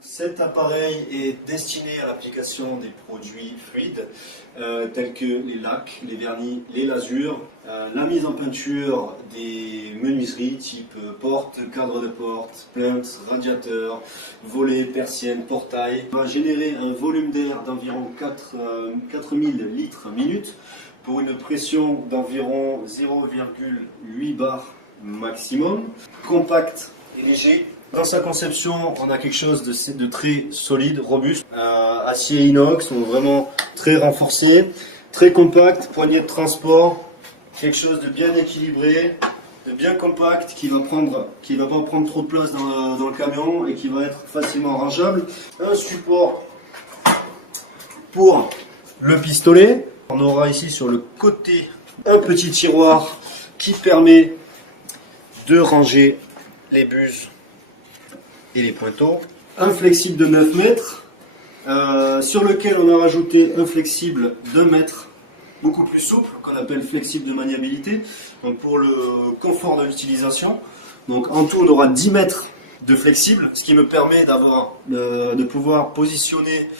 Cet appareil est destiné à l'application des produits fluides tels que les lacs, les vernis, les lasures, la mise en peinture des menuiseries type porte, cadre de porte, plinthe, radiateur, volets, persiennes, portail. On va générer un volume d'air d'environ 4000 litres minute pour une pression d'environ 0,8 bar maximum. Compact et léger. Dans sa conception, on a quelque chose de très solide, robuste, acier inox, donc vraiment très renforcé, très compact, poignée de transport, quelque chose de bien équilibré, de bien compact, qui va pas prendre trop de place dans le camion et qui va être facilement rangeable. Un support pour le pistolet. On aura ici sur le côté un petit tiroir qui permet de ranger les buses et les pointeaux. Un flexible de 9 mètres sur lequel on a rajouté un flexible d'1 mètre beaucoup plus souple qu'on appelle flexible de maniabilité, donc pour le confort de l'utilisation. Donc en tout on aura 10 mètres de flexible, ce qui me permet de pouvoir positionner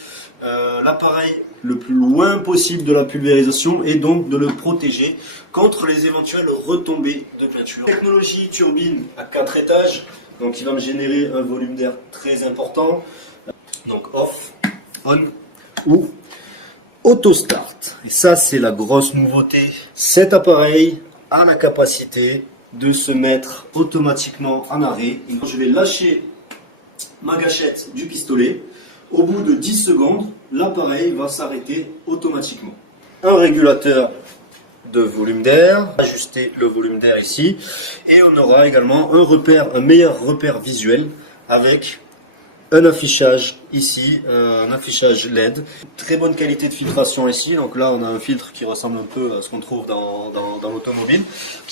l'appareil le plus loin possible de la pulvérisation et donc de le protéger contre les éventuelles retombées de peinture. Technologie turbine à 4 étages, donc il va me générer un volume d'air très important. Donc off, on ou auto start. Et ça c'est la grosse nouveauté. Cet appareil a la capacité de se mettre automatiquement en arrêt. Et quand je vais lâcher ma gâchette du pistolet, au bout de 10 secondes, l'appareil va s'arrêter automatiquement. Un régulateur de volume d'air, ajuster le volume d'air ici, et on aura également un meilleur repère visuel avec un affichage ici, un affichage LED. Très bonne qualité de filtration ici, donc là on a un filtre qui ressemble un peu à ce qu'on trouve dans l'automobile.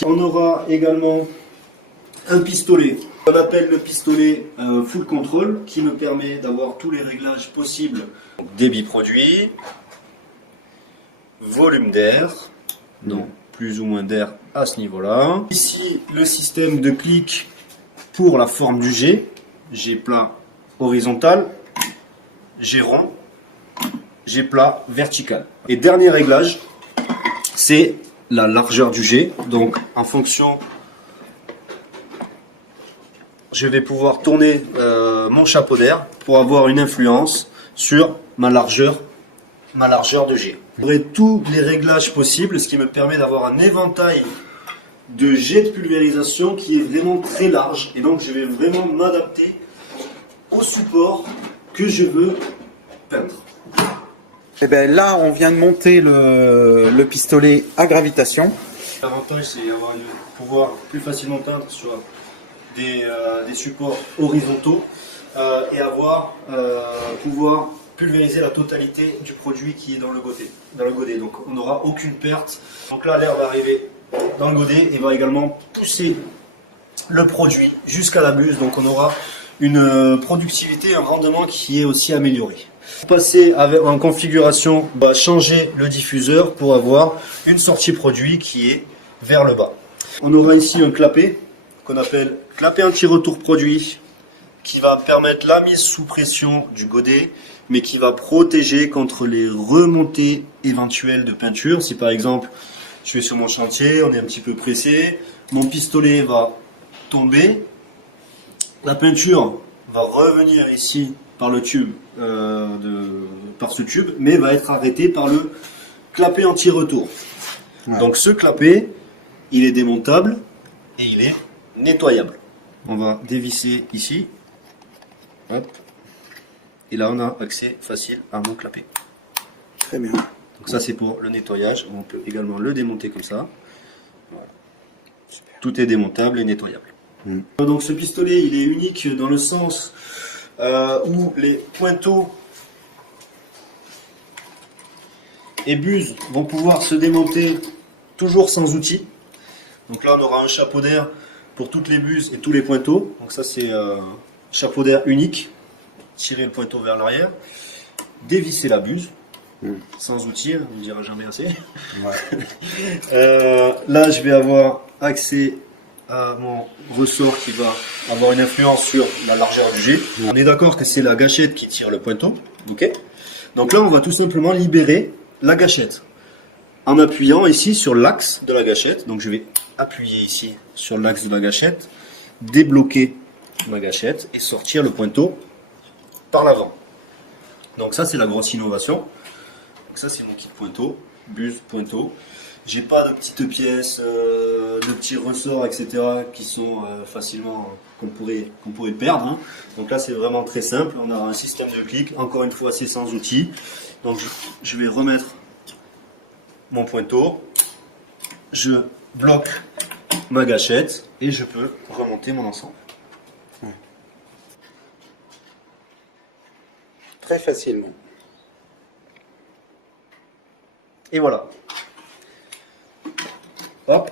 On aura également un pistolet, on appelle le pistolet full control, qui me permet d'avoir tous les réglages possibles. Débit produit, volume d'air, donc plus ou moins d'air à ce niveau-là. Ici, le système de clic pour la forme du jet. Jet plat horizontal, jet rond, jet plat vertical. Et dernier réglage, c'est la largeur du jet. Donc en fonction, je vais pouvoir tourner mon chapeau d'air pour avoir une influence sur ma largeur de jet. J'aurai tous les réglages possibles, ce qui me permet d'avoir un éventail de jets de pulvérisation qui est vraiment très large. Et donc je vais vraiment m'adapter au support que je veux peindre. Et bien là, on vient de monter le pistolet à gravitation. L'avantage, c'est pouvoir plus facilement peindre sur des supports horizontaux et pouvoir pulvériser la totalité du produit qui est dans le godet. Donc on n'aura aucune perte. Donc là, l'air va arriver dans le godet et va également pousser le produit jusqu'à la buse. Donc on aura une productivité, un rendement qui est aussi amélioré. Pour passer en configuration, on va changer le diffuseur pour avoir une sortie produit qui est vers le bas. On aura ici un clapet qu'on appelle clapet anti-retour produit, qui va permettre la mise sous pression du godet, mais qui va protéger contre les remontées éventuelles de peinture. Si par exemple je suis sur mon chantier, on est un petit peu pressé, mon pistolet va tomber, la peinture va revenir ici par le tube, par ce tube, mais va être arrêtée par le clapet anti-retour. Ouais. Donc ce clapet, il est démontable et il est nettoyable. On va dévisser ici. Hop. Et là, on a accès facile à mon clapet. Très bien. Donc ça, c'est pour le nettoyage. On peut également le démonter comme ça. Voilà. Tout est démontable et nettoyable. Donc ce pistolet, il est unique dans le sens où les pointeaux et buses vont pouvoir se démonter toujours sans outil. Donc là, on aura un chapeau d'air pour toutes les buses et tous les pointeaux. Donc ça c'est chapeau d'air unique. Tirer le pointeau vers l'arrière. Dévisser la buse. Sans outil, on ne dira jamais assez. Ouais. Là je vais avoir accès à mon ressort qui va avoir une influence sur la largeur du jet. On est d'accord que c'est la gâchette qui tire le pointeau. Ok. Donc là on va tout simplement libérer la gâchette en appuyant ici sur l'axe de la gâchette. Donc je vais appuyer ici sur l'axe de la gâchette, débloquer ma gâchette et sortir le pointeau par l'avant. Donc ça c'est la grosse innovation. Donc ça c'est mon kit pointeau, buse, pointeau. J'ai pas de petites pièces, de petits ressorts, etc. qui sont facilement qu'on pourrait perdre. Hein. Donc là c'est vraiment très simple. On a un système de clic. Encore une fois c'est sans outils. Donc je vais remettre mon pointeau. Je bloque ma gâchette et je peux remonter mon ensemble. Très facilement. Et voilà. Hop.